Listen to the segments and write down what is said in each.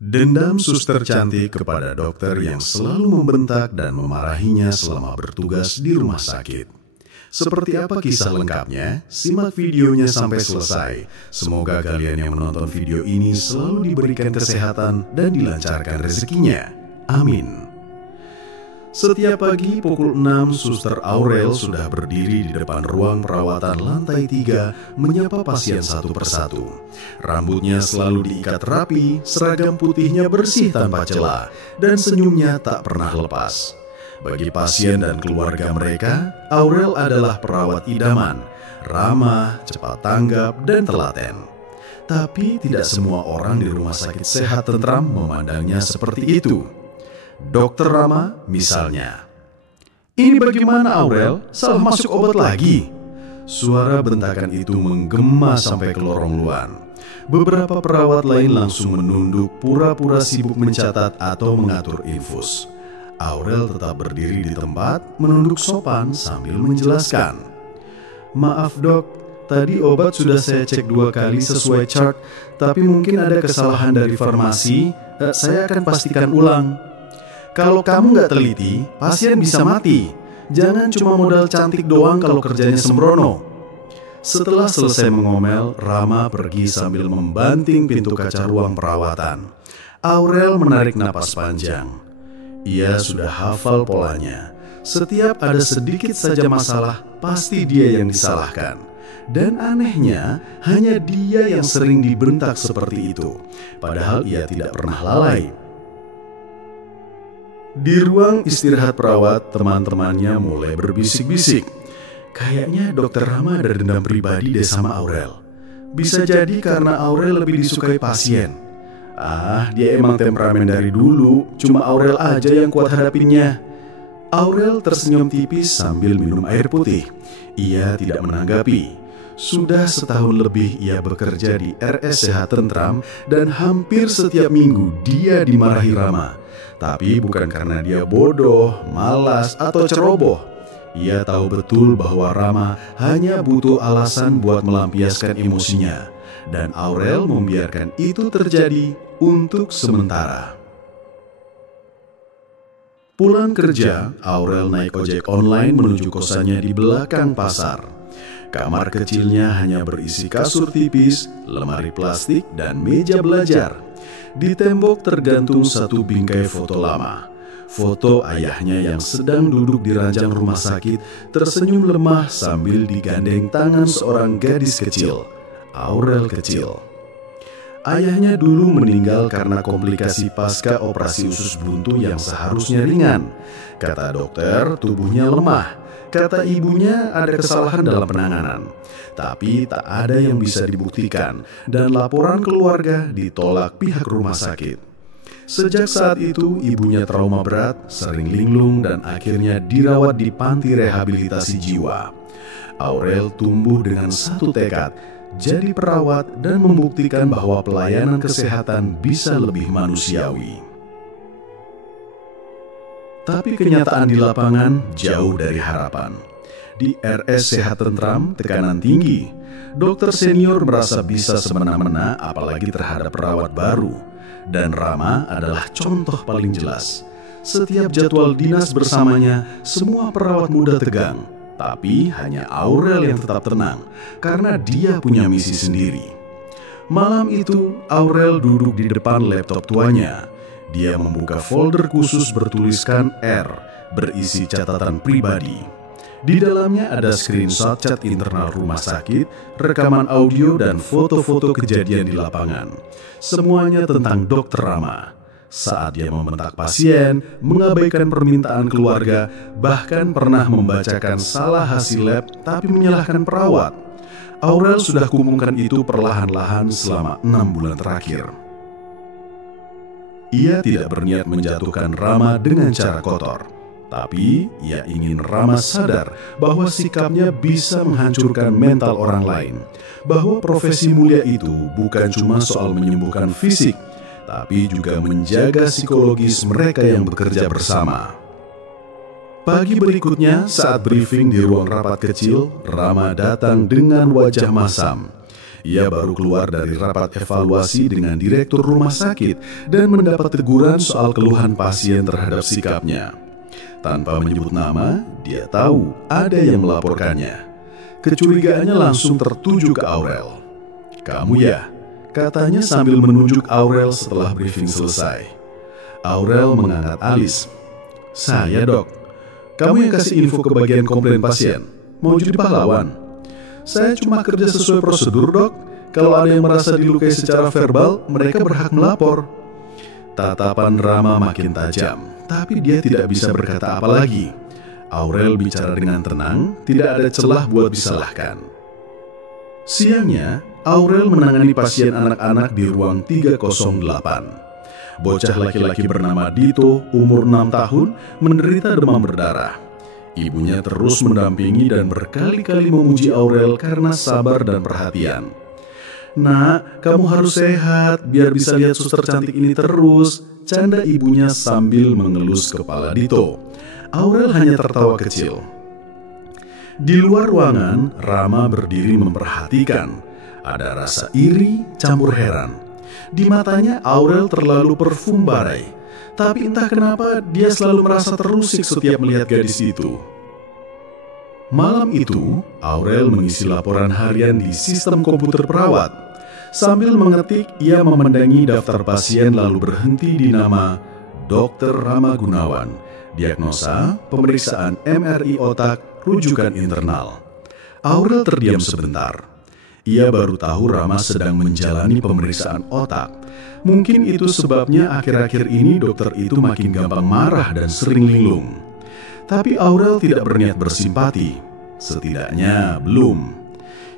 Dendam suster cantik kepada dokter yang selalu membentak dan memarahinya selama bertugas di rumah sakit. Seperti apa kisah lengkapnya? Simak videonya sampai selesai. Semoga kalian yang menonton video ini selalu diberikan kesehatan dan dilancarkan rezekinya. Amin. Setiap pagi pukul 6, Suster Aurel sudah berdiri di depan ruang perawatan lantai 3 menyapa pasien satu persatu. Rambutnya selalu diikat rapi, seragam putihnya bersih tanpa celah, dan senyumnya tak pernah lepas. Bagi pasien dan keluarga mereka, Aurel adalah perawat idaman, ramah, cepat tanggap, dan telaten. Tapi tidak semua orang di rumah sakit Sehat Tentram memandangnya seperti itu. Dokter Rama misalnya. "Ini bagaimana Aurel? Salah masuk obat lagi?" Suara bentakan itu menggema sampai ke lorong luar. Beberapa perawat lain langsung menunduk, pura-pura sibuk mencatat atau mengatur infus. Aurel tetap berdiri di tempat, menunduk sopan sambil menjelaskan. "Maaf dok, tadi obat sudah saya cek 2 kali sesuai chart, tapi mungkin ada kesalahan dari farmasi. Saya akan pastikan ulang." "Kalau kamu nggak teliti, pasien bisa mati. Jangan cuma modal cantik doang kalau kerjanya sembrono." Setelah selesai mengomel, Rama pergi sambil membanting pintu kaca ruang perawatan. Aurel menarik napas panjang. Ia sudah hafal polanya. Setiap ada sedikit saja masalah, pasti dia yang disalahkan. Dan anehnya, hanya dia yang sering dibentak seperti itu. Padahal ia tidak pernah lalai. Di ruang istirahat perawat, teman-temannya mulai berbisik-bisik. "Kayaknya dokter Rama ada dendam pribadi deh sama Aurel. Bisa jadi karena Aurel lebih disukai pasien. Dia emang temperamen dari dulu, cuma Aurel aja yang kuat hadapinnya." Aurel tersenyum tipis sambil minum air putih. Ia tidak menanggapi. Sudah setahun lebih ia bekerja di RS Sehat Tentram dan hampir setiap minggu dia dimarahi Rama. Tapi bukan karena dia bodoh, malas, atau ceroboh. Ia tahu betul bahwa Rama hanya butuh alasan buat melampiaskan emosinya. Dan Aurel membiarkan itu terjadi untuk sementara. Pulang kerja, Aurel naik ojek online menuju kosannya di belakang pasar. Kamar kecilnya hanya berisi kasur tipis, lemari plastik, dan meja belajar. Di tembok tergantung satu bingkai foto lama. Foto ayahnya yang sedang duduk di ranjang rumah sakit, tersenyum lemah sambil digandeng tangan seorang gadis kecil, Aurel kecil. Ayahnya dulu meninggal karena komplikasi pasca operasi usus buntu yang seharusnya ringan. Kata dokter, tubuhnya lemah. Kata ibunya ada kesalahan dalam penanganan. Tapi tak ada yang bisa dibuktikan dan laporan keluarga ditolak pihak rumah sakit. Sejak saat itu ibunya trauma berat, sering linglung dan akhirnya dirawat di panti rehabilitasi jiwa. Aurel tumbuh dengan satu tekad, jadi perawat dan membuktikan bahwa pelayanan kesehatan bisa lebih manusiawi. Tapi kenyataan di lapangan jauh dari harapan. Di RS Sehat Tentram, tekanan tinggi. Dokter senior merasa bisa semena-mena apalagi terhadap perawat baru. Dan Rama adalah contoh paling jelas. Setiap jadwal dinas bersamanya, semua perawat muda tegang. Tapi hanya Aurel yang tetap tenang, karena dia punya misi sendiri. Malam itu, Aurel duduk di depan laptop tuanya. Dia membuka folder khusus bertuliskan R, berisi catatan pribadi. Di dalamnya ada screenshot chat internal rumah sakit, rekaman audio, dan foto-foto kejadian di lapangan. Semuanya tentang Dokter Rama. Saat dia membentak pasien, mengabaikan permintaan keluarga, bahkan pernah membacakan salah hasil lab tapi menyalahkan perawat. Aurel sudah kumpulkan itu perlahan-lahan selama 6 bulan terakhir. Ia tidak berniat menjatuhkan Rama dengan cara kotor. Tapi ia ingin Rama sadar bahwa sikapnya bisa menghancurkan mental orang lain. Bahwa profesi mulia itu bukan cuma soal menyembuhkan fisik, tapi juga menjaga psikologis mereka yang bekerja bersama. Pagi berikutnya, saat briefing di ruang rapat kecil, Rama datang dengan wajah masam. Ia baru keluar dari rapat evaluasi dengan direktur rumah sakit dan mendapat teguran soal keluhan pasien terhadap sikapnya. Tanpa menyebut nama, dia tahu ada yang melaporkannya. Kecurigaannya langsung tertuju ke Aurel. "Kamu ya?" katanya sambil menunjuk Aurel setelah briefing selesai. Aurel mengangkat alis. "Saya, Dok. Kamu yang kasih info ke bagian komplain pasien. Mau jadi pahlawan?" "Saya cuma kerja sesuai prosedur, Dok. Kalau ada yang merasa dilukai secara verbal, mereka berhak melapor." Tatapan Rama makin tajam, tapi dia tidak bisa berkata apa lagi. Aurel bicara dengan tenang, tidak ada celah buat disalahkan. Siangnya, Aurel menangani pasien anak-anak di ruang 308. Bocah laki-laki bernama Dito, umur 6 tahun, menderita demam berdarah. Ibunya terus mendampingi dan berkali-kali memuji Aurel karena sabar dan perhatian. "Nak, kamu harus sehat biar bisa lihat suster cantik ini terus," canda ibunya sambil mengelus kepala Dito. Aurel hanya tertawa kecil. Di luar ruangan, Rama berdiri memperhatikan. Ada rasa iri campur heran. Di matanya Aurel terlalu parfum barai, tapi entah kenapa dia selalu merasa terusik setiap melihat gadis itu. Malam itu, Aurel mengisi laporan harian di sistem komputer perawat. Sambil mengetik, ia memandangi daftar pasien lalu berhenti di nama Dr. Rama Gunawan. Diagnosa, pemeriksaan MRI otak, rujukan internal. Aurel terdiam sebentar. Ia baru tahu Rama sedang menjalani pemeriksaan otak. Mungkin itu sebabnya akhir-akhir ini dokter itu makin gampang marah dan sering linglung. Tapi Aurel tidak berniat bersimpati. Setidaknya belum.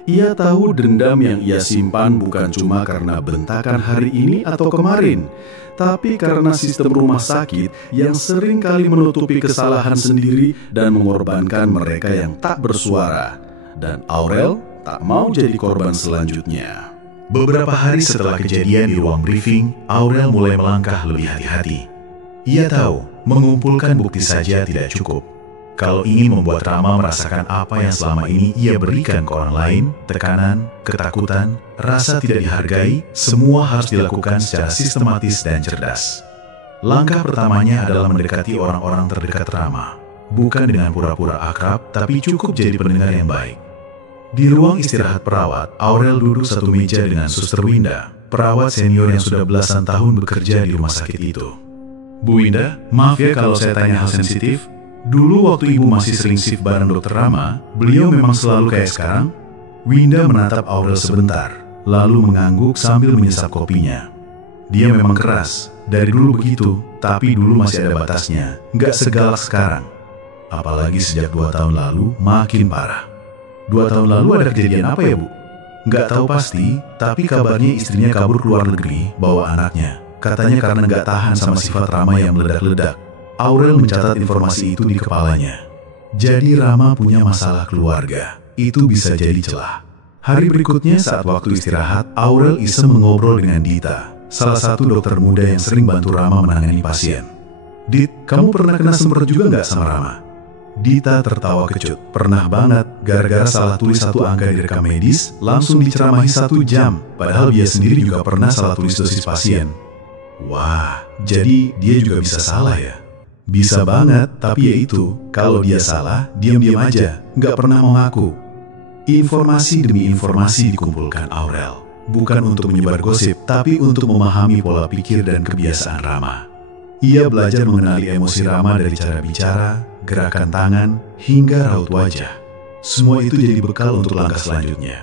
Ia tahu dendam yang ia simpan bukan cuma karena bentakan hari ini atau kemarin, tapi karena sistem rumah sakit yang sering kali menutupi kesalahan sendiri dan mengorbankan mereka yang tak bersuara. Dan Aurel tak mau jadi korban selanjutnya. Beberapa hari setelah kejadian di ruang briefing, Aurel mulai melangkah lebih hati-hati. Ia tahu, mengumpulkan bukti saja tidak cukup. Kalau ingin membuat Rama merasakan apa yang selama ini ia berikan ke orang lain, tekanan, ketakutan, rasa tidak dihargai, semua harus dilakukan secara sistematis dan cerdas. Langkah pertamanya adalah mendekati orang-orang terdekat Rama. Bukan dengan pura-pura akrab, tapi cukup jadi pendengar yang baik. Di ruang istirahat perawat, Aurel duduk satu meja dengan Suster Winda, perawat senior yang sudah belasan tahun bekerja di rumah sakit itu. "Bu Winda, maaf ya kalau saya tanya hal sensitif. Dulu waktu ibu masih sering shift bareng dokter Rama, beliau memang selalu kayak sekarang?" Winda menatap Aurel sebentar, lalu mengangguk sambil menyesap kopinya. Dia memang keras, dari dulu begitu, tapi dulu masih ada batasnya, nggak segalak sekarang. Apalagi sejak 2 tahun lalu, makin parah. 2 tahun lalu ada kejadian apa ya, Bu? Nggak tahu pasti, tapi kabarnya istrinya kabur ke luar negeri, bawa anaknya. Katanya karena nggak tahan sama sifat Rama yang meledak-ledak. Aurel mencatat informasi itu di kepalanya. Jadi Rama punya masalah keluarga, itu bisa jadi celah. Hari berikutnya saat waktu istirahat, Aurel iseng mengobrol dengan Dita, salah satu dokter muda yang sering bantu Rama menangani pasien. "Dit, kamu pernah kena semprot juga nggak sama Rama?" Dita tertawa kecut. "Pernah banget, gara-gara salah tulis satu angka di rekam medis, langsung diceramahi 1 jam, padahal dia sendiri juga pernah salah tulis dosis pasien." "Wah, jadi dia juga bisa salah ya?" "Bisa banget, tapi ya itu, kalau dia salah, diam-diam aja, nggak pernah mau ngaku." Informasi demi informasi dikumpulkan Aurel, bukan untuk menyebar gosip, tapi untuk memahami pola pikir dan kebiasaan Rama. Ia belajar mengenali emosi Rama dari cara bicara, gerakan tangan, hingga raut wajah. Semua itu jadi bekal untuk langkah selanjutnya.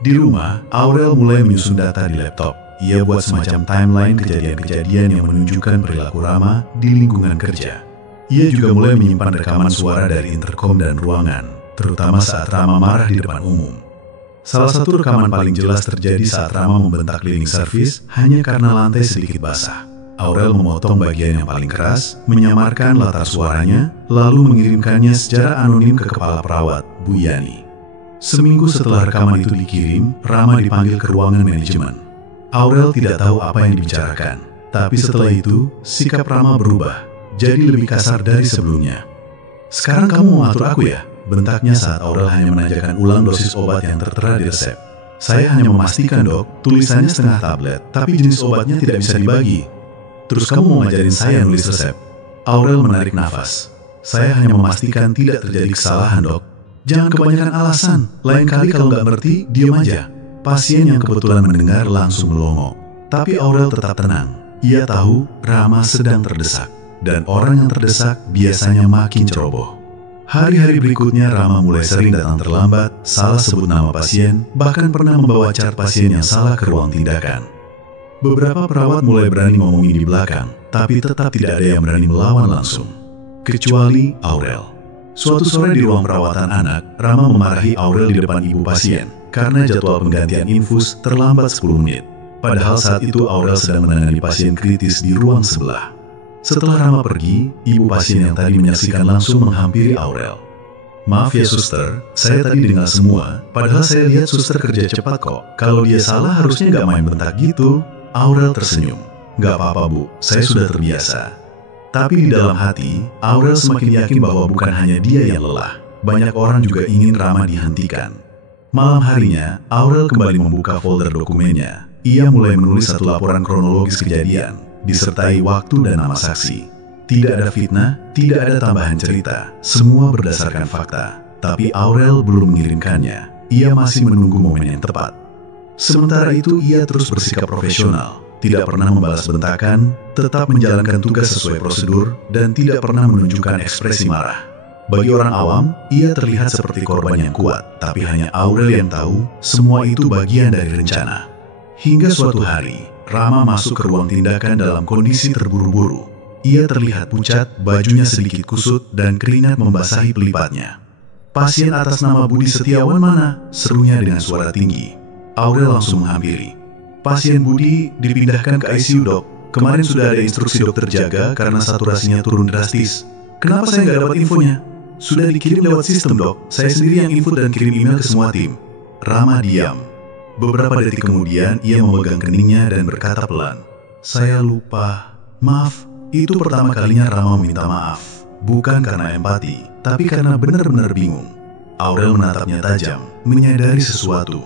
Di rumah, Aurel mulai menyusun data di laptop. Ia buat semacam timeline kejadian-kejadian yang menunjukkan perilaku Rama di lingkungan kerja. Ia juga mulai menyimpan rekaman suara dari intercom dan ruangan, terutama saat Rama marah di depan umum. Salah satu rekaman paling jelas terjadi saat Rama membentak cleaning service hanya karena lantai sedikit basah. Aurel memotong bagian yang paling keras, menyamarkan latar suaranya, lalu mengirimkannya secara anonim ke kepala perawat, Bu Yani. Seminggu setelah rekaman itu dikirim, Rama dipanggil ke ruangan manajemen. Aurel tidak tahu apa yang dibicarakan, tapi setelah itu, sikap Rama berubah, jadi lebih kasar dari sebelumnya. "Sekarang kamu mau atur aku ya?" bentaknya saat Aurel hanya menanyakan ulang dosis obat yang tertera di resep. Saya hanya memastikan, Dok, tulisannya setengah tablet, tapi jenis obatnya tidak bisa dibagi. Terus kamu mau ngajarin saya nulis resep? Aurel menarik nafas. Saya hanya memastikan tidak terjadi kesalahan, Dok. Jangan kebanyakan alasan. Lain kali kalau nggak ngerti, diam aja. Pasien yang kebetulan mendengar langsung melongo. Tapi Aurel tetap tenang. Ia tahu Rama sedang terdesak. Dan orang yang terdesak biasanya makin ceroboh. Hari-hari berikutnya Rama mulai sering datang terlambat, salah sebut nama pasien, bahkan pernah membawa chart pasien yang salah ke ruang tindakan. Beberapa perawat mulai berani ngomongin di belakang, tapi tetap tidak ada yang berani melawan langsung. Kecuali Aurel. Suatu sore di ruang perawatan anak, Rama memarahi Aurel di depan ibu pasien, karena jadwal penggantian infus terlambat 10 menit. Padahal saat itu Aurel sedang menangani pasien kritis di ruang sebelah. Setelah Rama pergi, ibu pasien yang tadi menyaksikan langsung menghampiri Aurel. Maaf ya suster, saya tadi dengar semua, padahal saya lihat suster kerja cepat kok. Kalau dia salah harusnya nggak main bentak gitu. Aurel tersenyum. Nggak apa-apa bu, saya sudah terbiasa. Tapi di dalam hati, Aurel semakin yakin bahwa bukan hanya dia yang lelah. Banyak orang juga ingin Rama dihentikan. Malam harinya, Aurel kembali membuka folder dokumennya. Ia mulai menulis satu laporan kronologis kejadian, disertai waktu dan nama saksi. Tidak ada fitnah, tidak ada tambahan cerita, semua berdasarkan fakta. Tapi Aurel belum mengirimkannya, ia masih menunggu momen yang tepat. Sementara itu ia terus bersikap profesional, tidak pernah membalas bentakan, tetap menjalankan tugas sesuai prosedur, dan tidak pernah menunjukkan ekspresi marah. Bagi orang awam, ia terlihat seperti korban yang kuat, tapi hanya Aurel yang tahu, semua itu bagian dari rencana. Hingga suatu hari, Rama masuk ke ruang tindakan dalam kondisi terburu-buru. Ia terlihat pucat, bajunya sedikit kusut, dan keringat membasahi pelipatnya. "Pasien atas nama Budi Setiawan mana?" serunya dengan suara tinggi. Aurel langsung menghampiri. "Pasien Budi dipindahkan ke ICU, dok. Kemarin sudah ada instruksi dokter jaga karena saturasinya turun drastis. Kenapa saya nggak dapat infonya? Sudah dikirim lewat sistem, dok. Saya sendiri yang input dan kirim email ke semua tim." Rama diam. Beberapa detik kemudian, ia memegang keningnya dan berkata pelan, "Saya lupa. Maaf." Itu pertama kalinya Rama meminta maaf. Bukan karena empati, tapi karena benar-benar bingung. Aurel menatapnya tajam, menyadari sesuatu.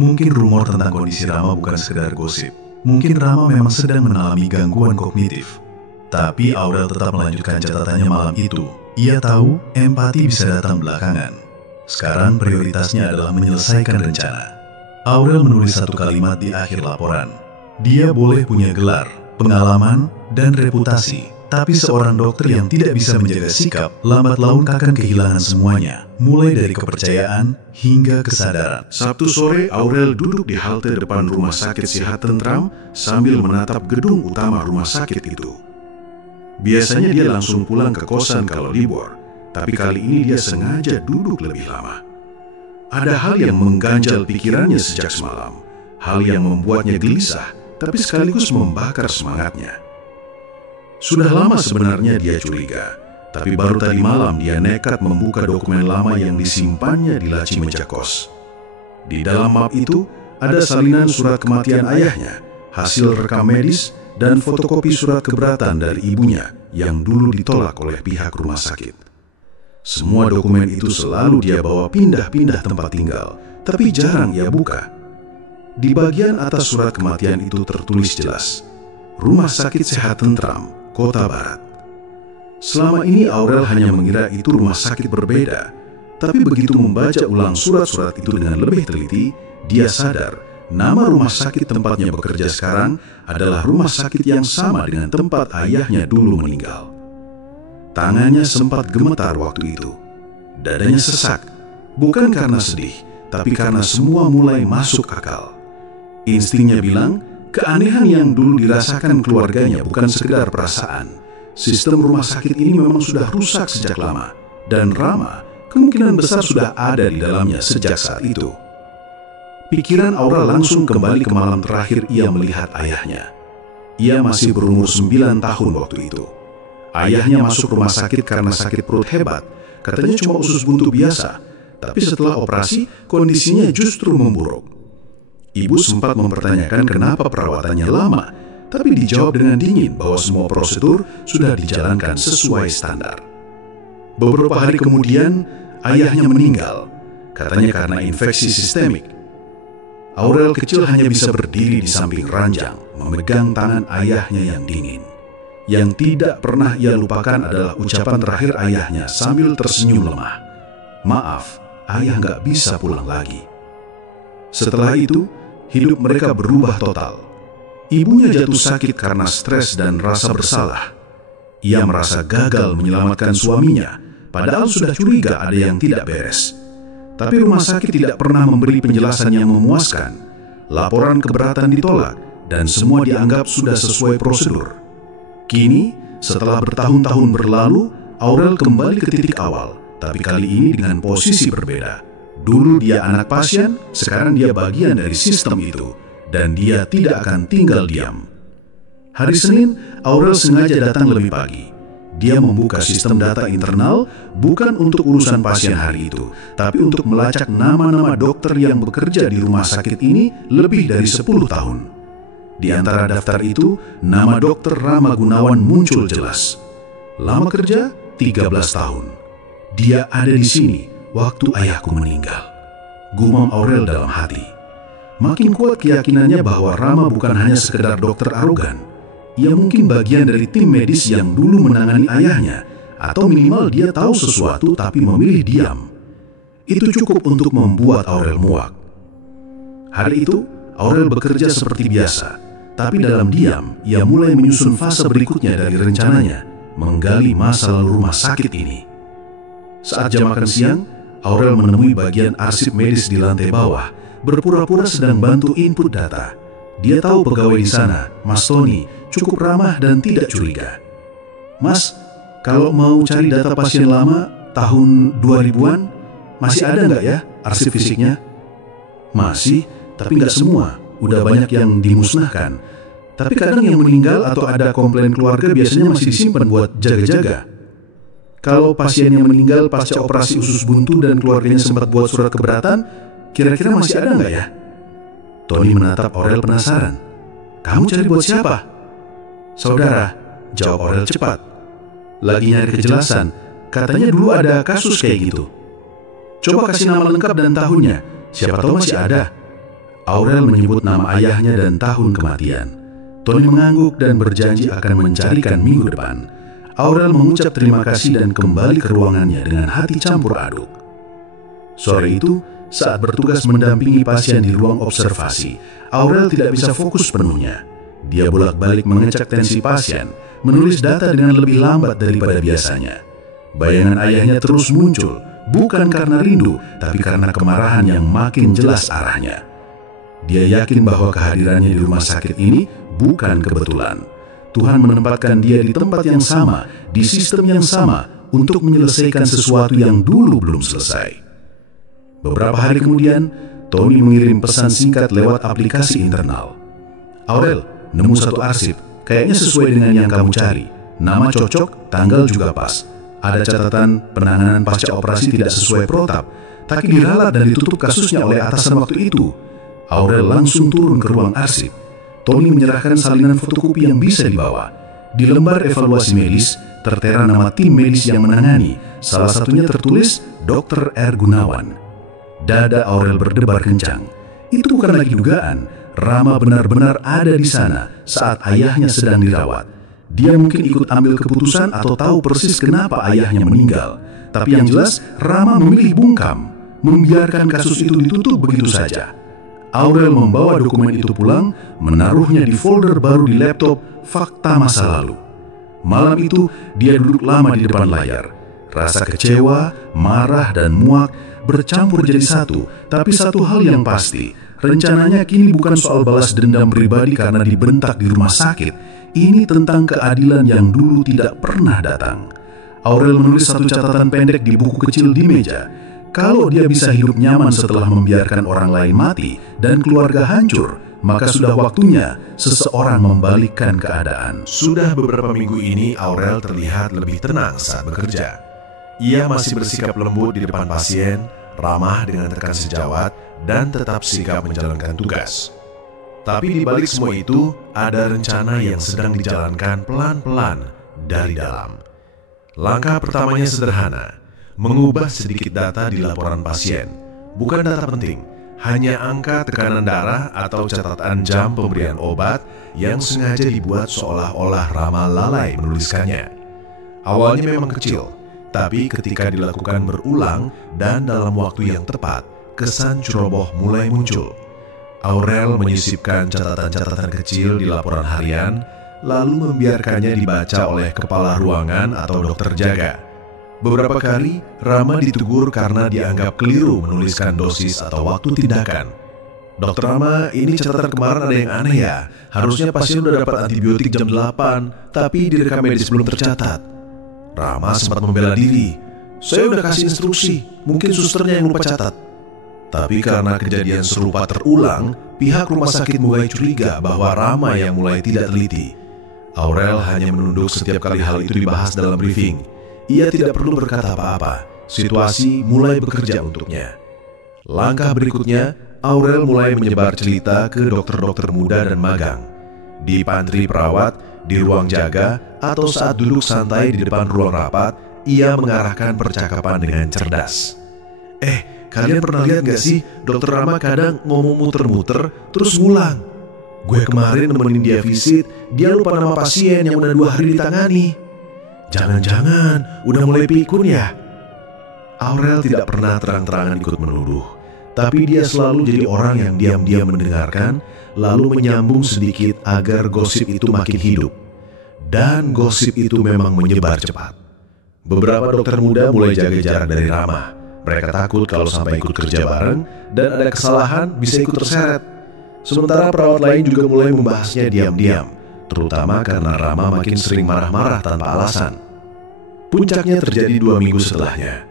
Mungkin rumor tentang kondisi Rama bukan sekedar gosip. Mungkin Rama memang sedang mengalami gangguan kognitif. Tapi Aurel tetap melanjutkan catatannya malam itu. Ia tahu empati bisa datang belakangan. Sekarang prioritasnya adalah menyelesaikan rencana. Aurel menulis satu kalimat di akhir laporan. Dia boleh punya gelar, pengalaman, dan reputasi, tapi seorang dokter yang tidak bisa menjaga sikap, lambat laun akan kehilangan semuanya, mulai dari kepercayaan hingga kesadaran. Sabtu sore, Aurel duduk di halte depan Rumah Sakit Sehat Tentram sambil menatap gedung utama rumah sakit itu. Biasanya dia langsung pulang ke kosan kalau libur, tapi kali ini dia sengaja duduk lebih lama. Ada hal yang mengganjal pikirannya sejak semalam, hal yang membuatnya gelisah, tapi sekaligus membakar semangatnya. Sudah lama sebenarnya dia curiga, tapi baru tadi malam dia nekat membuka dokumen lama yang disimpannya di laci meja kos. Di dalam map itu ada salinan surat kematian ayahnya, hasil rekam medis, dan fotokopi surat keberatan dari ibunya yang dulu ditolak oleh pihak rumah sakit. Semua dokumen itu selalu dia bawa pindah-pindah tempat tinggal, tapi jarang ia buka. Di bagian atas surat kematian itu tertulis jelas, Rumah Sakit Sehat Tentram, Kota Barat. Selama ini Aurel hanya mengira itu rumah sakit berbeda, tapi begitu membaca ulang surat-surat itu dengan lebih teliti, dia sadar nama rumah sakit tempatnya bekerja sekarang adalah rumah sakit yang sama dengan tempat ayahnya dulu meninggal. Tangannya sempat gemetar waktu itu. Dadanya sesak, bukan karena sedih, tapi karena semua mulai masuk akal. Instingnya bilang, keanehan yang dulu dirasakan keluarganya bukan sekedar perasaan. Sistem rumah sakit ini memang sudah rusak sejak lama, dan Rama kemungkinan besar sudah ada di dalamnya sejak saat itu. Pikiran Aurel langsung kembali ke malam terakhir ia melihat ayahnya. Ia masih berumur 9 tahun waktu itu. Ayahnya masuk rumah sakit karena sakit perut hebat, katanya cuma usus buntu biasa, tapi setelah operasi kondisinya justru memburuk. Ibu sempat mempertanyakan kenapa perawatannya lama, tapi dijawab dengan dingin bahwa semua prosedur sudah dijalankan sesuai standar. Beberapa hari kemudian, ayahnya meninggal, katanya karena infeksi sistemik. Aurel kecil hanya bisa berdiri di samping ranjang, memegang tangan ayahnya yang dingin. Yang tidak pernah ia lupakan adalah ucapan terakhir ayahnya sambil tersenyum lemah. "Maaf, ayah nggak bisa pulang lagi." Setelah itu, hidup mereka berubah total. Ibunya jatuh sakit karena stres dan rasa bersalah. Ia merasa gagal menyelamatkan suaminya, padahal sudah curiga ada yang tidak beres. Tapi rumah sakit tidak pernah memberi penjelasan yang memuaskan. Laporan keberatan ditolak, dan semua dianggap sudah sesuai prosedur. Kini, setelah bertahun-tahun berlalu, Aurel kembali ke titik awal, tapi kali ini dengan posisi berbeda. Dulu dia anak pasien, sekarang dia bagian dari sistem itu, dan dia tidak akan tinggal diam. Hari Senin, Aurel sengaja datang lebih pagi. Dia membuka sistem data internal bukan untuk urusan pasien hari itu, tapi untuk melacak nama-nama dokter yang bekerja di rumah sakit ini lebih dari 10 tahun. Di antara daftar itu, nama Dr. Rama Gunawan muncul jelas. Lama kerja, 13 tahun. Dia ada di sini waktu ayahku meninggal, gumam Aurel dalam hati. Makin kuat keyakinannya bahwa Rama bukan hanya sekedar dokter arogan. Ia mungkin bagian dari tim medis yang dulu menangani ayahnya, atau minimal dia tahu sesuatu tapi memilih diam. Itu cukup untuk membuat Aurel muak. Hari itu, Aurel bekerja seperti biasa, tapi dalam diam, ia mulai menyusun fase berikutnya dari rencananya, menggali masa lalu rumah sakit ini. Saat jam makan siang, Aurel menemui bagian arsip medis di lantai bawah, berpura-pura sedang bantu input data. Dia tahu pegawai di sana, Mas Tony, cukup ramah dan tidak curiga. "Mas, kalau mau cari data pasien lama tahun 2000-an, masih ada nggak ya arsip fisiknya?" "Masih, tapi nggak semua. Udah banyak yang dimusnahkan. Tapi kadang yang meninggal atau ada komplain keluarga biasanya masih disimpan buat jaga-jaga. Kalau pasien yang meninggal pasca operasi usus buntu dan keluarganya sempat buat surat keberatan, kira-kira masih ada nggak ya?" Tony menatap Aurel penasaran. "Kamu cari buat siapa?" "Saudara," jawab Aurel cepat. "Lagi nyari kejelasan. Katanya dulu ada kasus kayak gitu." "Coba kasih nama lengkap dan tahunnya. Siapa tahu masih ada." Aurel menyebut nama ayahnya dan tahun kematian. Tony mengangguk dan berjanji akan mencarikan minggu depan. Aurel mengucap terima kasih dan kembali ke ruangannya dengan hati campur aduk. Sore itu, saat bertugas mendampingi pasien di ruang observasi, Aurel tidak bisa fokus penuhnya. Dia bolak-balik mengecek tensi pasien, menulis data dengan lebih lambat daripada biasanya. Bayangan ayahnya terus muncul, bukan karena rindu, tapi karena kemarahan yang makin jelas arahnya. Dia yakin bahwa kehadirannya di rumah sakit ini bukan kebetulan. Tuhan menempatkan dia di tempat yang sama, di sistem yang sama, untuk menyelesaikan sesuatu yang dulu belum selesai. Beberapa hari kemudian, Tony mengirim pesan singkat lewat aplikasi internal. "Aurel, nemu satu arsip, kayaknya sesuai dengan yang kamu cari. Nama cocok, tanggal juga pas. Ada catatan penanganan pasca operasi tidak sesuai protap, tapi diralat dan ditutup kasusnya oleh atasan waktu itu." Aurel langsung turun ke ruang arsip. Tony menyerahkan salinan fotokopi yang bisa dibawa. Di lembar evaluasi medis, tertera nama tim medis yang menangani. Salah satunya tertulis Dr. R. Gunawan. Dada Aurel berdebar kencang. Itu bukan lagi dugaan. Rama benar-benar ada di sana saat ayahnya sedang dirawat. Dia mungkin ikut ambil keputusan atau tahu persis kenapa ayahnya meninggal. Tapi yang jelas, Rama memilih bungkam, membiarkan kasus itu ditutup begitu saja. Aurel membawa dokumen itu pulang, menaruhnya di folder baru di laptop Fakta Masa Lalu. Malam itu, dia duduk lama di depan layar. Rasa kecewa, marah, dan muak bercampur jadi satu. Tapi satu hal yang pasti, rencananya kini bukan soal balas dendam pribadi karena dibentak di rumah sakit. Ini tentang keadilan yang dulu tidak pernah datang. Aurel menulis satu catatan pendek di buku kecil di meja. Kalau dia bisa hidup nyaman setelah membiarkan orang lain mati dan keluarga hancur, maka sudah waktunya seseorang membalikkan keadaan. Sudah beberapa minggu ini Aurel terlihat lebih tenang saat bekerja. Ia masih bersikap lembut di depan pasien, ramah dengan rekan sejawat, dan tetap sigap menjalankan tugas. Tapi di balik semua itu, ada rencana yang sedang dijalankan pelan-pelan dari dalam. Langkah pertamanya sederhana, mengubah sedikit data di laporan pasien. Bukan data penting, hanya angka tekanan darah atau catatan jam pemberian obat yang sengaja dibuat seolah-olah Rama lalai menuliskannya. Awalnya memang kecil, tapi ketika dilakukan berulang dan dalam waktu yang tepat, kesan ceroboh mulai muncul. Aurel menyisipkan catatan-catatan kecil di laporan harian, lalu membiarkannya dibaca oleh kepala ruangan atau dokter jaga. Beberapa kali, Rama ditegur karena dianggap keliru menuliskan dosis atau waktu tindakan. "Dokter Rama, ini catatan kemarin ada yang aneh ya. Harusnya pasien udah dapat antibiotik jam 8, tapi di rekam medis belum tercatat." Rama sempat membela diri. "Saya udah kasih instruksi, mungkin susternya yang lupa catat." Tapi karena kejadian serupa terulang, pihak rumah sakit mulai curiga bahwa Rama yang mulai tidak teliti. Aurel hanya menunduk setiap kali hal itu dibahas dalam briefing. Ia tidak perlu berkata apa-apa. Situasi mulai bekerja untuknya. Langkah berikutnya, Aurel mulai menyebar cerita ke dokter-dokter muda dan magang. Di pantry perawat, di ruang jaga, atau saat duduk santai di depan ruang rapat, ia mengarahkan percakapan dengan cerdas. Kalian pernah lihat gak sih, dokter Rama kadang ngomong muter-muter, terus ngulang. Gue kemarin nemenin dia visit, dia lupa nama pasien yang udah 2 hari ditangani. Jangan-jangan udah mulai pikun ya?" Aurel tidak pernah terang-terangan ikut menuduh, tapi dia selalu jadi orang yang diam-diam mendengarkan, lalu menyambung sedikit agar gosip itu makin hidup. Dan gosip itu memang menyebar cepat. Beberapa dokter muda mulai jaga jarak dari Rama. Mereka takut kalau sampai ikut kerja bareng dan ada kesalahan bisa ikut terseret. Sementara perawat lain juga mulai membahasnya diam-diam, terutama karena Rama makin sering marah-marah tanpa alasan. Puncaknya terjadi 2 minggu setelahnya.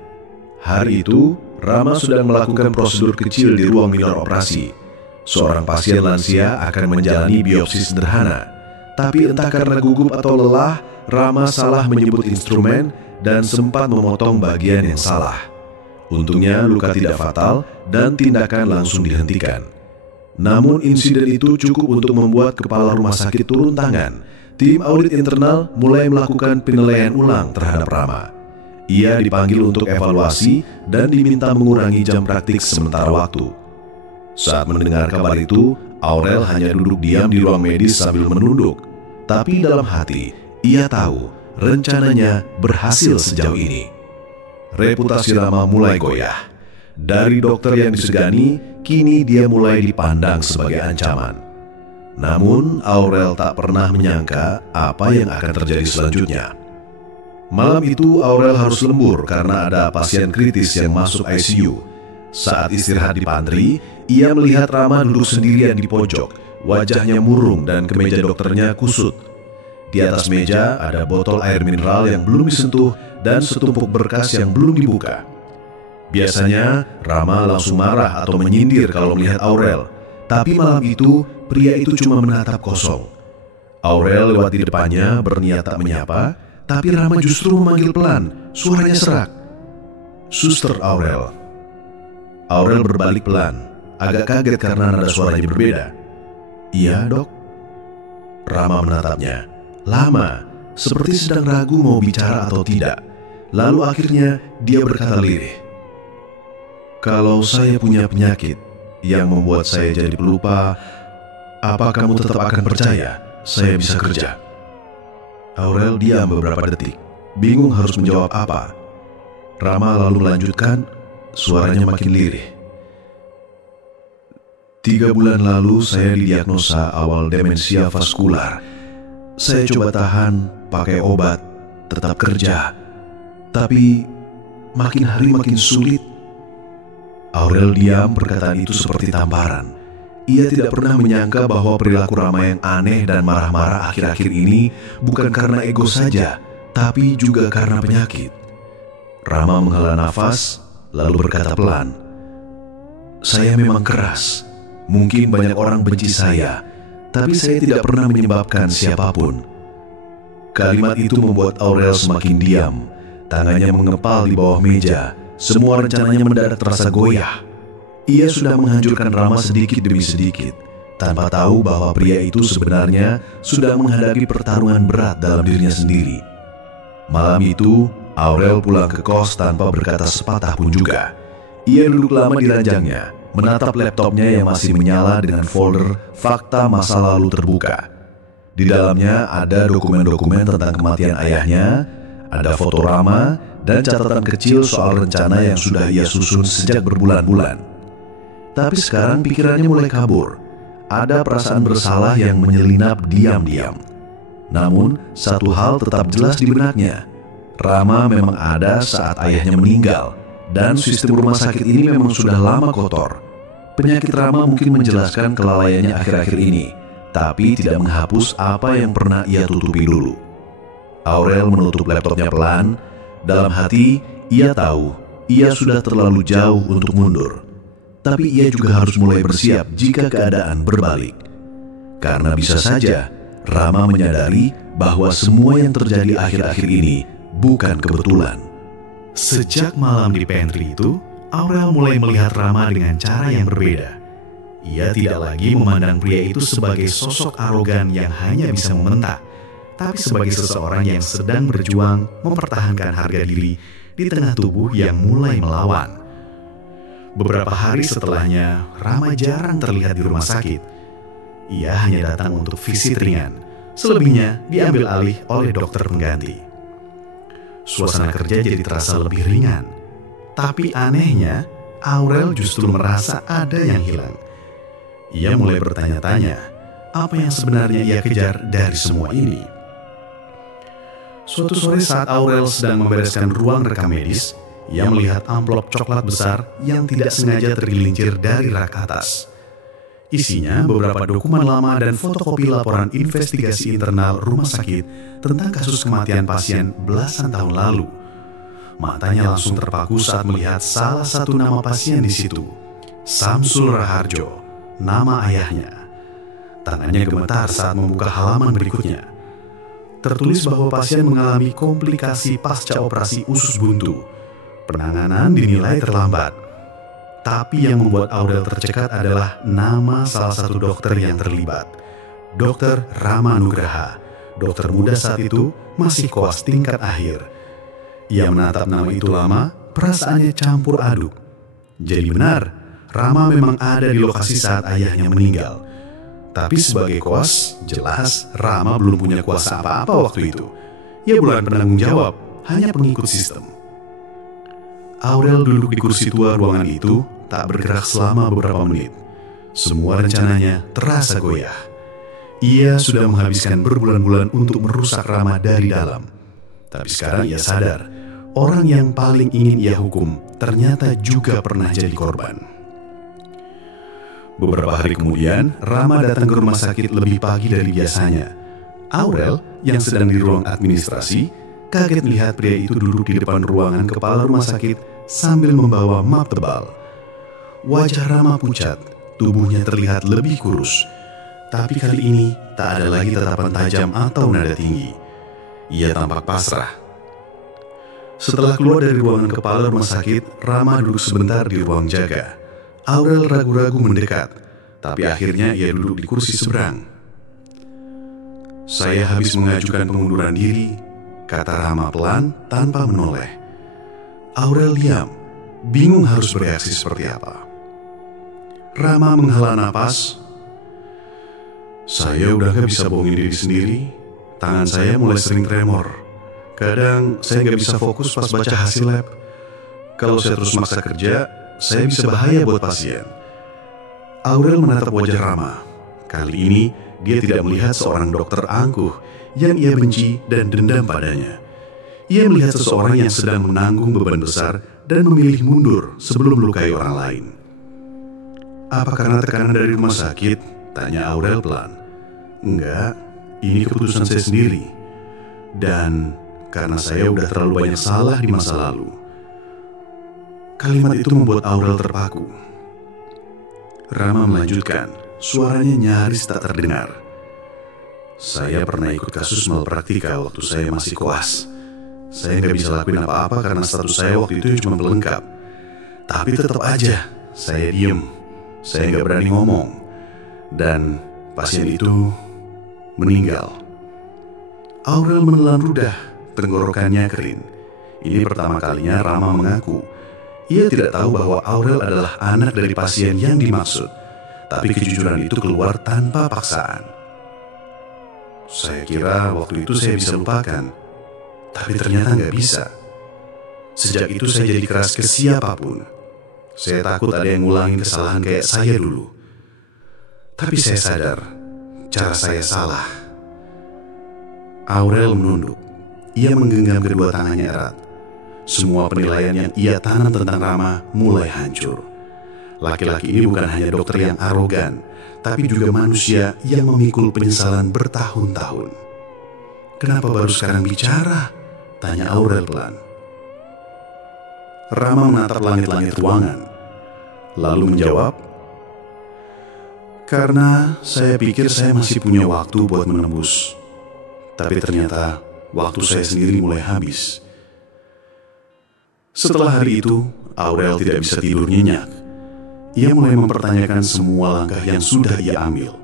Hari itu, Rama sedang melakukan prosedur kecil di ruang minor operasi. Seorang pasien lansia akan menjalani biopsi sederhana. Tapi entah karena gugup atau lelah, Rama salah menyebut instrumen dan sempat memotong bagian yang salah. Untungnya luka tidak fatal dan tindakan langsung dihentikan. Namun insiden itu cukup untuk membuat kepala rumah sakit turun tangan. Tim audit internal mulai melakukan penilaian ulang terhadap Rama. Ia dipanggil untuk evaluasi dan diminta mengurangi jam praktik sementara waktu. Saat mendengar kabar itu, Aurel hanya duduk diam di ruang medis sambil menunduk. Tapi dalam hati, ia tahu rencananya berhasil sejauh ini. Reputasi Rama mulai goyah. Dari dokter yang disegani, kini dia mulai dipandang sebagai ancaman. Namun, Aurel tak pernah menyangka apa yang akan terjadi selanjutnya. Malam itu, Aurel harus lembur karena ada pasien kritis yang masuk ICU. Saat istirahat di pantry, ia melihat Rama duduk sendirian di pojok, wajahnya murung dan kemeja dokternya kusut. Di atas meja ada botol air mineral yang belum disentuh dan setumpuk berkas yang belum dibuka. Biasanya, Rama langsung marah atau menyindir kalau melihat Aurel. Tapi malam itu, pria itu cuma menatap kosong. Aurel lewat di depannya berniat tak menyapa, tapi Rama justru memanggil pelan, suaranya serak. "Suster Aurel." Aurel berbalik pelan, agak kaget karena nada suaranya berbeda. "Iya, Dok." Rama menatapnya. Lama, seperti sedang ragu mau bicara atau tidak. Lalu akhirnya dia berkata lirih, "Kalau saya punya penyakit yang membuat saya jadi pelupa, apa kamu tetap akan percaya saya bisa kerja?" Aurel diam beberapa detik, bingung harus menjawab apa. Rama lalu melanjutkan, suaranya makin lirih. 3 bulan lalu saya didiagnosa awal demensia vaskular. Saya coba tahan, pakai obat, tetap kerja. Tapi makin hari makin sulit. Aurel diam, perkataan itu seperti tamparan. Ia tidak pernah menyangka bahwa perilaku Rama yang aneh dan marah-marah akhir-akhir ini bukan karena ego saja, tapi juga karena penyakit. Rama menghela nafas, lalu berkata pelan, "Saya memang keras. Mungkin banyak orang benci saya, tapi saya tidak pernah menyebabkan siapapun." Kalimat itu membuat Aurel semakin diam. Tangannya mengepal di bawah meja. Semua rencananya mendadak terasa goyah. Ia sudah menghancurkan Rama sedikit demi sedikit, tanpa tahu bahwa pria itu sebenarnya sudah menghadapi pertarungan berat dalam dirinya sendiri. Malam itu, Aurel pulang ke kos tanpa berkata sepatah pun juga. Ia duduk lama di ranjangnya, menatap laptopnya yang masih menyala dengan folder fakta masa lalu terbuka. Di dalamnya ada dokumen-dokumen tentang kematian ayahnya, ada foto Rama, dan catatan kecil soal rencana yang sudah ia susun sejak berbulan-bulan. Tapi sekarang pikirannya mulai kabur. Ada perasaan bersalah yang menyelinap diam-diam. Namun, satu hal tetap jelas di benaknya. Rama memang ada saat ayahnya meninggal, dan sistem rumah sakit ini memang sudah lama kotor. Penyakit Rama mungkin menjelaskan kelalaiannya akhir-akhir ini, tapi tidak menghapus apa yang pernah ia tutupi dulu. Aurel menutup laptopnya pelan. Dalam hati, ia tahu ia sudah terlalu jauh untuk mundur. Tapi ia juga harus mulai bersiap jika keadaan berbalik. Karena bisa saja Rama menyadari bahwa semua yang terjadi akhir-akhir ini bukan kebetulan. Sejak malam di pantry itu, Aurel mulai melihat Rama dengan cara yang berbeda. Ia tidak lagi memandang pria itu sebagai sosok arogan yang hanya bisa membentak, tapi sebagai seseorang yang sedang berjuang mempertahankan harga diri di tengah tubuh yang mulai melawan. Beberapa hari setelahnya, Rama jarang terlihat di rumah sakit. Ia hanya datang untuk visit ringan. Selebihnya diambil alih oleh dokter pengganti. Suasana kerja jadi terasa lebih ringan. Tapi anehnya, Aurel justru merasa ada yang hilang. Ia mulai bertanya-tanya, apa yang sebenarnya ia kejar dari semua ini? Suatu sore saat Aurel sedang membereskan ruang rekam medis, ia melihat amplop coklat besar yang tidak sengaja tergelincir dari rak atas. Isinya beberapa dokumen lama dan fotokopi laporan investigasi internal rumah sakit tentang kasus kematian pasien belasan tahun lalu. Matanya langsung terpaku saat melihat salah satu nama pasien di situ, Samsul Raharjo, nama ayahnya. Tangannya gemetar saat membuka halaman berikutnya. Tertulis bahwa pasien mengalami komplikasi pasca operasi usus buntu. Penanganan dinilai terlambat. Tapi yang membuat Aurel tercekat adalah nama salah satu dokter yang terlibat. Dr. Rama Nugraha. Dokter muda saat itu masih koas tingkat akhir. Ia menatap nama itu lama, perasaannya campur aduk. Jadi benar, Rama memang ada di lokasi saat ayahnya meninggal. Tapi sebagai koas, jelas Rama belum punya kuasa apa-apa waktu itu. Ia bukan penanggung jawab, hanya pengikut sistem. Aurel duduk di kursi tua ruangan itu, tak bergerak selama beberapa menit. Semua rencananya terasa goyah. Ia sudah menghabiskan berbulan-bulan untuk merusak Rama dari dalam. Tapi sekarang ia sadar, orang yang paling ingin ia hukum ternyata juga pernah jadi korban. Beberapa hari kemudian, Rama datang ke rumah sakit lebih pagi dari biasanya. Aurel, yang sedang di ruang administrasi, kaget melihat pria itu duduk di depan ruangan kepala rumah sakit sambil membawa map tebal. Wajah Rama pucat, tubuhnya terlihat lebih kurus. Tapi kali ini tak ada lagi tatapan tajam atau nada tinggi. Ia tampak pasrah. Setelah keluar dari ruangan kepala rumah sakit, Rama duduk sebentar di ruang jaga. Aurel ragu-ragu mendekat, tapi akhirnya ia duduk di kursi seberang. "Saya habis mengajukan pengunduran diri," kata Rama pelan tanpa menoleh. Aurel diam, bingung harus bereaksi seperti apa. Rama menghela napas. "Saya udah gak bisa bohongin diri sendiri. Tangan saya mulai sering tremor. Kadang saya gak bisa fokus pas baca hasil lab. Kalau saya terus maksa kerja, saya bisa bahaya buat pasien." Aurel menatap wajah Rama. Kali ini dia tidak melihat seorang dokter angkuh yang ia benci dan dendam padanya. Ia melihat seseorang yang sedang menanggung beban besar dan memilih mundur sebelum melukai orang lain. "Apa karena tekanan dari rumah sakit?" tanya Aurel pelan. "Enggak, ini keputusan saya sendiri. Dan karena saya udah terlalu banyak salah di masa lalu." Kalimat itu membuat Aurel terpaku. Rama melanjutkan, suaranya nyaris tak terdengar. "Saya pernah ikut kasus malpraktika waktu saya masih koas. Saya nggak bisa lakuin apa-apa karena status saya waktu itu cuma pelengkap. Tapi tetap aja, saya diem. Saya nggak berani ngomong. Dan pasien itu meninggal." Aurel menelan ludah, tenggorokannya kering. Ini pertama kalinya Rama mengaku. Ia tidak tahu bahwa Aurel adalah anak dari pasien yang dimaksud, tapi kejujuran itu keluar tanpa paksaan. Saya kira waktu itu saya bisa lupakan, tapi ternyata nggak bisa. Sejak itu saya jadi keras ke siapapun. Saya takut ada yang ngulangin kesalahan kayak saya dulu. Tapi saya sadar, cara saya salah. Aurel menunduk. Ia menggenggam kedua tangannya erat. Semua penilaian yang ia tanam tentang Rama mulai hancur. Laki-laki ini bukan hanya dokter yang arogan, tapi juga manusia yang memikul penyesalan bertahun-tahun. "Kenapa baru sekarang bicara?" tanya Aurel pelan. Rama menatap langit-langit ruangan, lalu menjawab, "Karena saya pikir saya masih punya waktu buat menembus. Tapi ternyata waktu saya sendiri mulai habis." Setelah hari itu, Aurel tidak bisa tidur nyenyak. Ia mulai mempertanyakan semua langkah yang sudah ia ambil.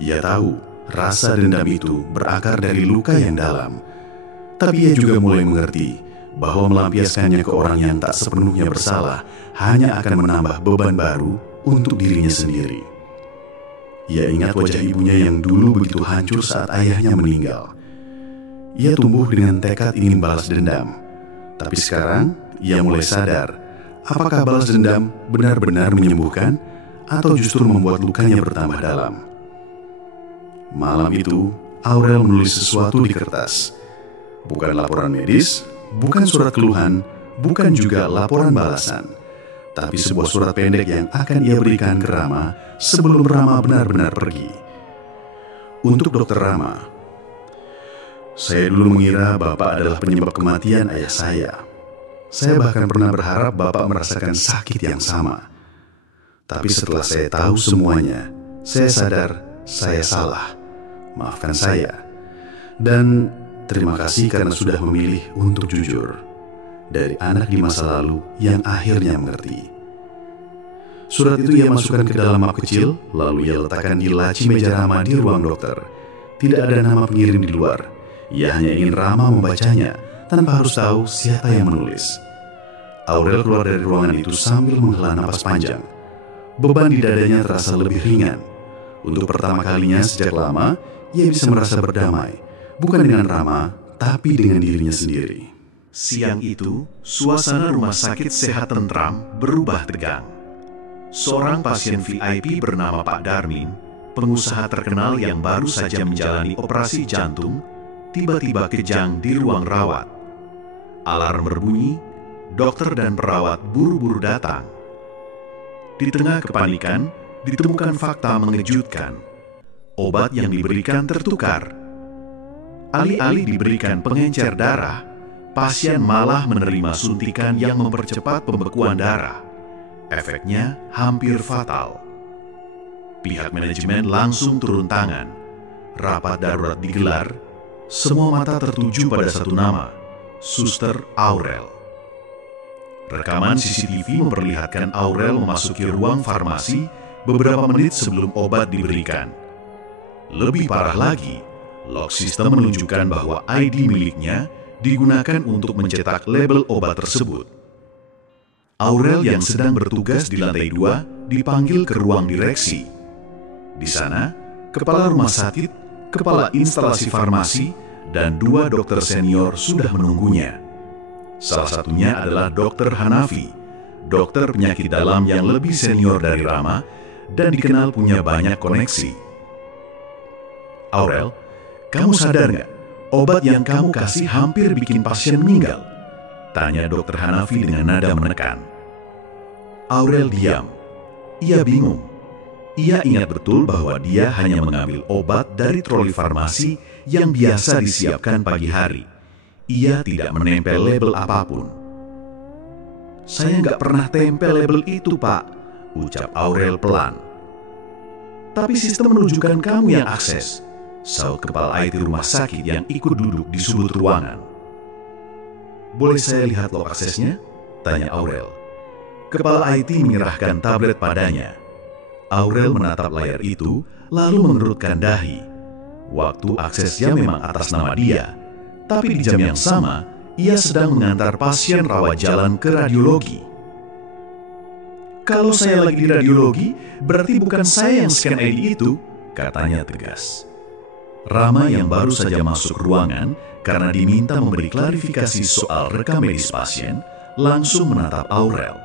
Ia tahu rasa dendam itu berakar dari luka yang dalam. Tapi ia juga mulai mengerti bahwa melampiaskannya ke orang yang tak sepenuhnya bersalah hanya akan menambah beban baru untuk dirinya sendiri. Ia ingat wajah ibunya yang dulu begitu hancur saat ayahnya meninggal. Ia tumbuh dengan tekad ingin balas dendam. Tapi sekarang, ia mulai sadar, apakah balas dendam benar-benar menyembuhkan atau justru membuat lukanya bertambah dalam. Malam itu, Aurel menulis sesuatu di kertas. Bukan laporan medis, bukan surat keluhan, bukan juga laporan balasan, tapi sebuah surat pendek yang akan ia berikan ke Rama sebelum Rama benar-benar pergi. Untuk Dokter Rama, "Saya dulu mengira Bapak adalah penyebab kematian ayah saya. Saya bahkan pernah berharap Bapak merasakan sakit yang sama. Tapi setelah saya tahu semuanya, saya sadar saya salah. Maafkan saya. Dan terima kasih karena sudah memilih untuk jujur. Dari anak di masa lalu yang akhirnya mengerti." Surat itu ia masukkan ke dalam map kecil, lalu ia letakkan di laci meja Rama di ruang dokter. Tidak ada nama pengirim di luar. Ia hanya ingin Rama membacanya tanpa harus tahu siapa yang menulis. Aurel keluar dari ruangan itu sambil menghela napas panjang. Beban di dadanya terasa lebih ringan. Untuk pertama kalinya sejak lama, ia bisa merasa berdamai, bukan dengan Rama, tapi dengan dirinya sendiri. Siang itu, suasana rumah sakit sehat tentram berubah tegang. Seorang pasien VIP bernama Pak Darmin, pengusaha terkenal yang baru saja menjalani operasi jantung, tiba-tiba kejang di ruang rawat. Alarm berbunyi, dokter dan perawat buru-buru datang. Di tengah kepanikan, ditemukan fakta mengejutkan. Obat yang diberikan tertukar. Alih-alih diberikan pengencer darah, pasien malah menerima suntikan yang mempercepat pembekuan darah. Efeknya hampir fatal. Pihak manajemen langsung turun tangan. Rapat darurat digelar. Semua mata tertuju pada satu nama, Suster Aurel. Rekaman CCTV memperlihatkan Aurel memasuki ruang farmasi beberapa menit sebelum obat diberikan. Lebih parah lagi, log sistem menunjukkan bahwa ID miliknya digunakan untuk mencetak label obat tersebut. Aurel yang sedang bertugas di lantai 2 dipanggil ke ruang direksi. Di sana, kepala rumah sakit, kepala instalasi farmasi, dan 2 dokter senior sudah menunggunya. Salah satunya adalah Dokter Hanafi, dokter penyakit dalam yang lebih senior dari Rama dan dikenal punya banyak koneksi. "Aurel, kamu sadar nggak? Obat yang kamu kasih hampir bikin pasien meninggal," tanya Dokter Hanafi dengan nada menekan. Aurel diam. Ia bingung. Ia ingat betul bahwa dia hanya mengambil obat dari troli farmasi yang biasa disiapkan pagi hari. Ia tidak menempel label apapun. "Saya nggak pernah tempel label itu, Pak," ucap Aurel pelan. "Tapi sistem menunjukkan kamu yang akses," saut kepala IT rumah sakit yang ikut duduk di sudut ruangan. "Boleh saya lihat log aksesnya?" tanya Aurel. Kepala IT menyerahkan tablet padanya. Aurel menatap layar itu, lalu mengerutkan dahi. Waktu aksesnya memang atas nama dia, tapi di jam yang sama, ia sedang mengantar pasien rawat jalan ke radiologi. Kalau saya lagi di radiologi, berarti bukan saya yang scan ID itu, katanya tegas. Rama yang baru saja masuk ruangan karena diminta memberi klarifikasi soal rekam medis pasien, langsung menatap Aurel.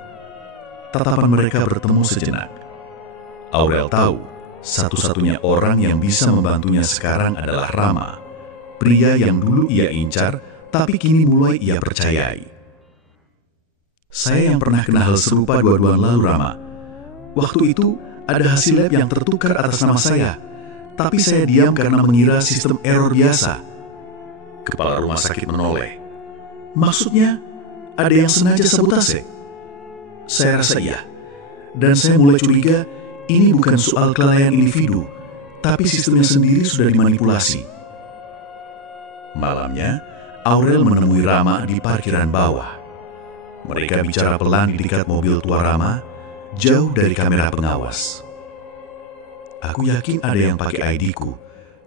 Tatapan mereka bertemu sejenak. Aurel tahu, satu-satunya orang yang bisa membantunya sekarang adalah Rama, pria yang dulu ia incar, tapi kini mulai ia percayai. Saya yang pernah kena hal serupa 2 bulan lalu, Rama. Waktu itu ada hasil lab yang tertukar atas nama saya, tapi saya diam karena mengira sistem error biasa. Kepala rumah sakit menoleh. Maksudnya, ada yang sengaja sabotase? Saya rasa iya. Dan saya mulai curiga, ini bukan soal kelalaian individu, tapi sistemnya sendiri sudah dimanipulasi. Malamnya, Aurel menemui Rama di parkiran bawah. Mereka bicara pelan di dekat mobil tua Rama, jauh dari kamera pengawas. Aku yakin ada yang pakai ID-ku,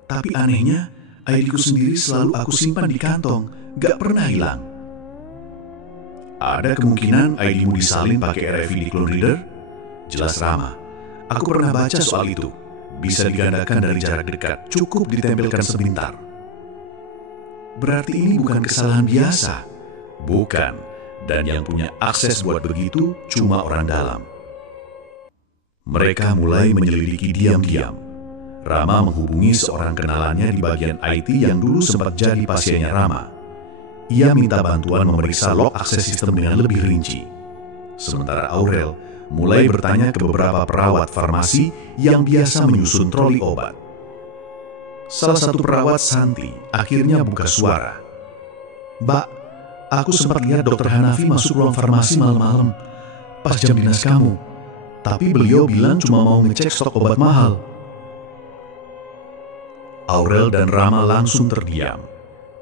tapi anehnya ID-ku sendiri selalu aku simpan di kantong, gak pernah hilang. Ada kemungkinan ID-mu disalin pakai RFID clone reader? Jelas Rama, aku pernah baca soal itu. Bisa digandakan dari jarak dekat, cukup ditempelkan sebentar. Berarti ini bukan kesalahan biasa? Bukan. Dan yang punya akses buat begitu cuma orang dalam. Mereka mulai menyelidiki diam-diam. Rama menghubungi seorang kenalannya di bagian IT yang dulu sempat jadi pasiennya Rama. Ia minta bantuan memeriksa log akses sistem dengan lebih rinci. Sementara Aurel mulai bertanya ke beberapa perawat farmasi yang biasa menyusun troli obat. Salah satu perawat, Santi, akhirnya buka suara. Mbak, aku sempat lihat Dr. Hanafi masuk ruang farmasi malam-malam, pas jam dinas kamu. Tapi beliau bilang cuma mau ngecek stok obat mahal. Aurel dan Rama langsung terdiam.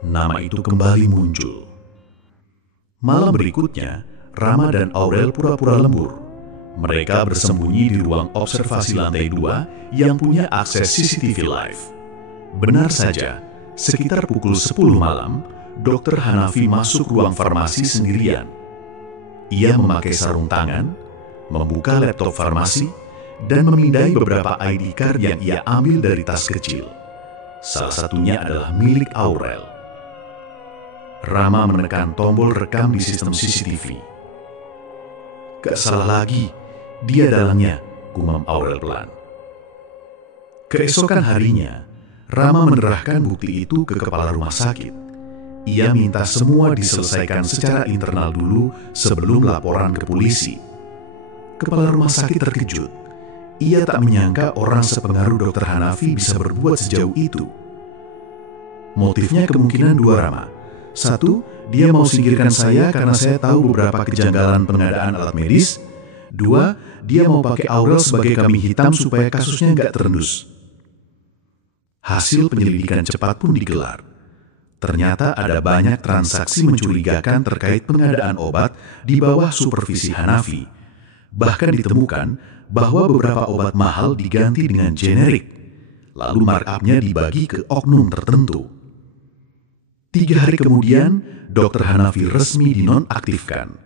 Nama itu kembali muncul. Malam berikutnya, Rama dan Aurel pura-pura lembur. Mereka bersembunyi di ruang observasi lantai 2 yang punya akses CCTV live. Benar saja, sekitar pukul 10 malam, Dr. Hanafi masuk ruang farmasi sendirian. Ia memakai sarung tangan, membuka laptop farmasi, dan memindai beberapa ID card yang ia ambil dari tas kecil. Salah satunya adalah milik Aurel. Rama menekan tombol rekam di sistem CCTV. Gak salah lagi, dia dalangnya, gumam Aurel pelan. Keesokan harinya, Rama menyerahkan bukti itu ke kepala rumah sakit. Ia minta semua diselesaikan secara internal dulu sebelum laporan ke polisi. Kepala rumah sakit terkejut. Ia tak menyangka orang sepengaruh Dr. Hanafi bisa berbuat sejauh itu. Motifnya kemungkinan 2, Rama. 1, dia mau singkirkan saya karena saya tahu beberapa kejanggalan pengadaan alat medis. 2, dia mau pakai Aurel sebagai kambing hitam supaya kasusnya nggak terendus. Hasil penyelidikan cepat pun digelar. Ternyata ada banyak transaksi mencurigakan terkait pengadaan obat di bawah supervisi Hanafi. Bahkan ditemukan bahwa beberapa obat mahal diganti dengan generik, lalu markup-nya dibagi ke oknum tertentu. 3 hari kemudian, Dr. Hanafi resmi dinonaktifkan.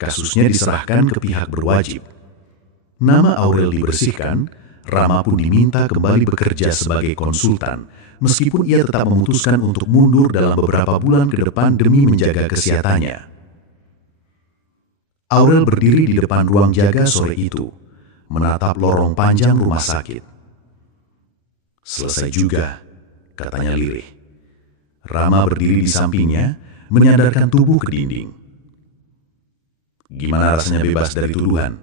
Kasusnya diserahkan ke pihak berwajib. Nama Aurel dibersihkan, Rama pun diminta kembali bekerja sebagai konsultan, meskipun ia tetap memutuskan untuk mundur dalam beberapa bulan ke depan demi menjaga kesehatannya. Aurel berdiri di depan ruang jaga sore itu, menatap lorong panjang rumah sakit. Selesai juga, katanya lirih. Rama berdiri di sampingnya, menyadarkan tubuh ke dinding. Gimana rasanya bebas dari tuduhan?